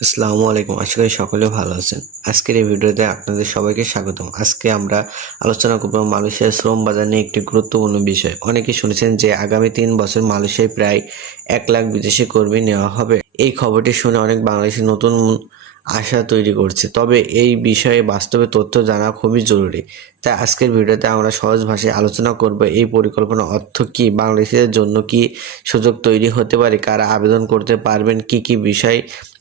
আসসালামু আলাইকুম। আশা করি সকলে ভালো আছেন। আজকের এই ভিডিওতে আপনাদের সবাইকে স্বাগতম। আজকে আমরা আলোচনা করব মালয়েশিয়ার শ্রম বাজার নিয়ে একটি গুরুত্বপূর্ণ বিষয়। অনেকেই শুনেছেন যে আগামী 3 বছর মালয়েশিয়ায় প্রায় 1 লাখ বিদেশি কর্মী নেওয়া হবে। এই খবরটি শুনে অনেক বাংলাদেশি নতুন আশা তৈরি করছে। তবে এই বিষয়ে বাস্তবে তথ্য জানা খুবই জরুরি। তাই আজকের ভিডিওতে আমরা সহজ ভাষায় আলোচনা করব এই পরিকল্পনার অর্থ কী, বাংলাদেশিদের জন্য কী সুযোগ তৈরি হতে পারে, কারা আবেদন করতে পারবেন, কী বিষয়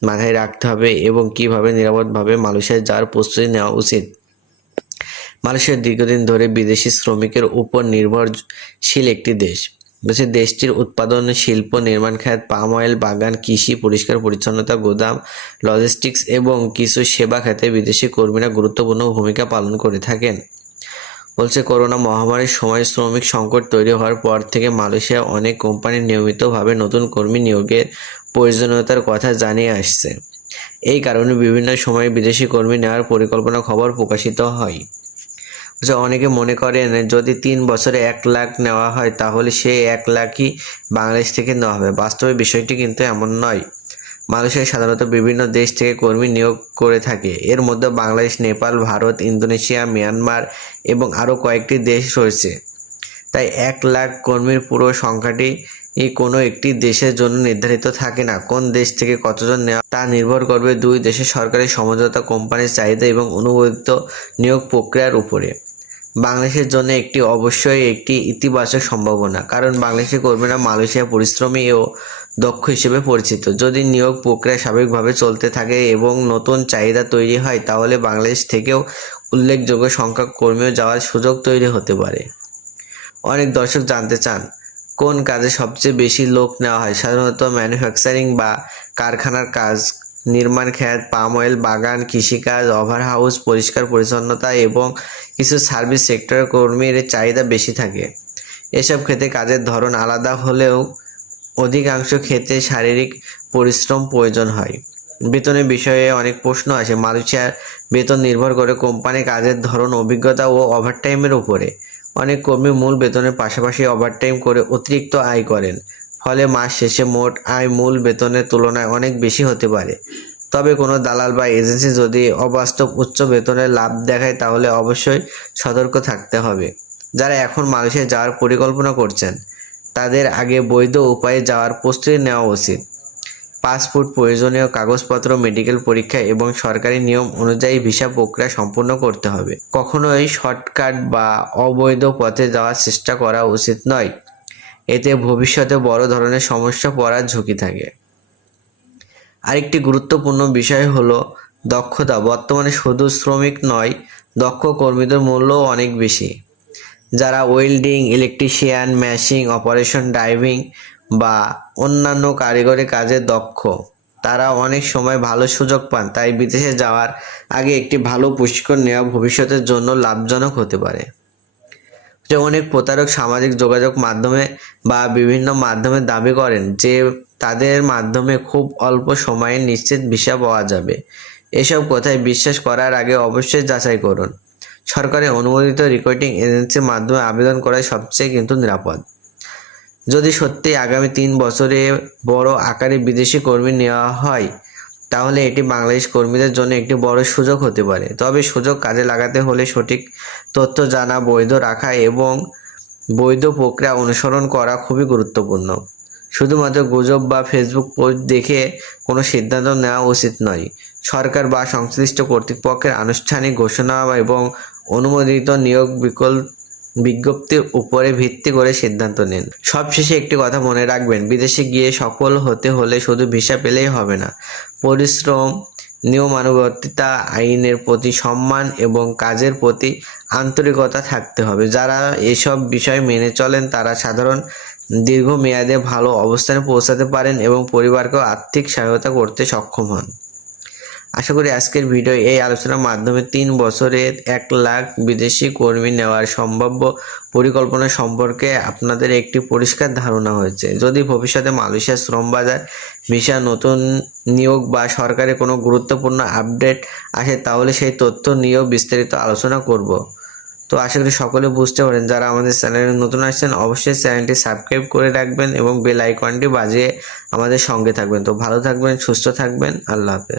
মাথায় রাখতে হবে এবং কিভাবে নিরাপদভাবে মালয়েশিয়ায় যাওয়ার প্রস্তুতি নেওয়া উচিত। মালয়েশিয়া দীর্ঘদিন ধরে বিদেশি শ্রমিকের উপর নির্ভরশীল একটি দেশ। দেশটির উৎপাদন শিল্প, নির্মাণ খাত, পাম অয়েল বাগান, কৃষি, পরিষ্কার পরিচ্ছন্নতা, গোদাম, লজিস্টিক্স এবং কিছু সেবা খাতে বিদেশি কর্মীরা গুরুত্বপূর্ণ ভূমিকা পালন করে থাকেন। করোনা মহামারীর সময় শ্রমিক সংকট তৈরি হওয়ার পর থেকে মালয়েশিয়া অনেক কোম্পানি নিয়মিতভাবে নতুন কর্মী নিয়োগের প্রয়োজনীয়তার কথা জানিয়ে আসছে। এই কারণে বিভিন্ন সময়ে বিদেশি কর্মী নেওয়ার পরিকল্পনা খবর প্রকাশিত হয়। অনেকে মনে করেন যদি 3 বছরে 1 লাখ নেওয়া হয় তাহলে সেই 1 লাখই বাংলাদেশ থেকে নেওয়া হবে। বাস্তবে বিষয়টি কিন্তু এমন নয়। মালয়েশিয়া সাধারণত বিভিন্ন দেশ থেকে কর্মী নিয়োগ করে থাকে। এর মধ্যে বাংলাদেশ, নেপাল, ভারত, ইন্দোনেশিয়া, মিয়ানমার এবং আরও কয়েকটি দেশ রয়েছে। তাই 1 লাখ কর্মীর পুরো সংখ্যাটি কোনো একটি দেশের জন্য নির্ধারিত থাকে না। কোন দেশ থেকে কতজন নেওয়া তা নির্ভর করবে দুই দেশের সরকারি সমঝোতা, কোম্পানির চাহিদা এবং অনুমোদিত নিয়োগ প্রক্রিয়ার উপরে। বাংলাদেশের জন্য অবশ্যই একটি ইতিবাচক সম্ভাবনা, কারণ বাংলাদেশি কর্মীরা মালয়েশিয়া পরিশ্রমী ও দক্ষ হিসেবে পরিচিত। যদি নিয়োগ প্রক্রিয়া স্বাভাবিকভাবে চলতে থাকে এবং নতুন চাহিদা তৈরি হয় তাহলে বাংলাদেশ থেকেও উল্লেখযোগ্য সংখ্যক কর্মীও যাওয়ার সুযোগ তৈরি হতে পারে। অনেক দর্শক জানতে চান কোন কাজে সবচেয়ে বেশি লোক নেওয়া হয়। সাধারণত ম্যানুফ্যাকচারিং বা কারখানার কাজ, নির্মাণ খাত, পাম অয়েল বাগান, কৃষিকাজ, ওভার হাউস, পরিষ্কার পরিচ্ছন্নতা এবং কিছু সার্ভিস সেক্টরের কর্মীর চাহিদা বেশি থাকে। এসব ক্ষেত্রে কাজের ধরন আলাদা হলেও অধিকাংশ ক্ষেত্রে শারীরিক পরিশ্রম প্রয়োজন হয়। বেতনের বিষয়ে অনেক প্রশ্ন আসে। মালয়েশিয়ার বেতন নির্ভর করে কোম্পানি, কাজের ধরন, অভিজ্ঞতা ও ওভারটাইমের উপরে। অনেক কর্মী মূল বেতনের পাশাপাশি ওভারটাইম করে অতিরিক্ত আয় করেন, ফলে মাস শেষে মোট আয় মূল বেতনের তুলনায় অনেক বেশি হতে পারে। তবে কোনো দালাল বা এজেন্সি যদি অবাস্তব উচ্চ বেতনের লাভ দেখায় তাহলে অবশ্যই সতর্ক থাকতে হবে। যারা এখন মালয়েশিয়া যাওয়ার পরিকল্পনা করছেন তাদের আগে বৈধ উপায়ে যাওয়ার প্রস্তুতি নেওয়া উচিত। পাসপোর্ট, প্রয়োজনীয় কাগজপত্র, মেডিকেল পরীক্ষা এবং সরকারি নিয়ম অনুযায়ী ভিসা প্রক্রিয়া সম্পূর্ণ করতে হবে। কখনোই শর্টকাট বা অবৈধ পথে যাওয়ার চেষ্টা করা উচিত নয়। এতে ভবিষ্যতে বড় ধরনের সমস্যা পড়ার ঝুঁকি থাকে। আরেকটি গুরুত্বপূর্ণ বিষয় হলো দক্ষতা। বর্তমানে শুধু শ্রমিক নয়, দক্ষ কর্মীদের মূল্যও অনেক বেশি। যারা welding, electrician, machine operation, driving বা অন্যান্য কারিগরি কাজে দক্ষ, তারা অনেক সময় ভালো সুযোগ পান। তাই বিদেশে যাওয়ার আগে একটি ভালো প্রশিক্ষণ নেওয়া ভবিষ্যতের জন্য লাভজনক হতে পারে। অনেক প্রতারক সামাজিক যোগাযোগ মাধ্যমে বা বিভিন্ন মাধ্যমে দাবি করেন যে তাদের মাধ্যমে খুব অল্প সময়ে নিশ্চিত ভিসা পাওয়া যাবে। এসব কথায় বিশ্বাস করার আগে অবশ্যই যাচাই করুন। সরকারি অনুমোদিত রিক্রুটিং এজেন্সির মাধ্যমে আবেদন করাই সবচেয়ে নিরাপদ। যদি সত্যি আগামী 3 বছরে বড় আকারে বিদেশি কর্মী নেওয়া হয় তাহলে এটি বাংলাদেশ কর্মীদের জন্য একটি বড় সুযোগ হতে পারে। তবে সুযোগ কাজে লাগাতে হলে সঠিক তথ্য জানা, বৈধ রাখা এবং বৈধ প্রক্রিয়া অনুসরণ করা খুবই গুরুত্বপূর্ণ। শুধুমাত্র গুজব বা ফেসবুক পোস্ট দেখে কোনো সিদ্ধান্ত নেওয়া উচিত নয়। সরকার বা সংশ্লিষ্ট কর্তৃপক্ষের আনুষ্ঠানিক ঘোষণা এবং অনুমোদিত নিয়োগ বিজ্ঞপ্তির উপরে ভিত্তি করে সিদ্ধান্ত নিন। সবশেষে একটি কথা মনে রাখবেন, বিদেশে গিয়ে সফল হতে হলে শুধু ভিসা পেলেই হবে না। পরিশ্রম, নিয়মানুবর্তিতা, আইনের প্রতি সম্মান এবং কাজের প্রতি আন্তরিকতা থাকতে হবে। যারা এসব বিষয় মেনে চলেন তারা দীর্ঘমেয়াদে ভালো অবস্থানে পৌঁছাতে পারেন এবং পরিবারকেও আর্থিক সহায়তা করতে সক্ষম হন। আশা করি আজকের ভিডিও এই আলোচনার মাধ্যমে 3 বছরে 1 লাখ বিদেশি কর্মী নেওয়ার সম্ভাব্য পরিকল্পনা সম্পর্কে আপনাদের একটি পরিষ্কার ধারণা হয়েছে। যদি ভবিষ্যতে মালয়েশিয়ার শ্রম বাজার, ভিসা, নতুন নিয়োগ বা সরকারি কোনো গুরুত্বপূর্ণ আপডেট আসে তাহলে সেই তথ্য নিয়েও বিস্তারিত আলোচনা করব। তো আশা করি সকলে বুঝতে পারেন। যারা আমাদের চ্যানেলে নতুন আসছেন অবশ্যই চ্যানেলটি সাবস্ক্রাইব করে রাখবেন এবং বেল আইকনটি বাজিয়ে আমাদের সঙ্গে থাকবেন। তো ভালো থাকবেন, সুস্থ থাকবেন। আল্লাহ হাফেজ।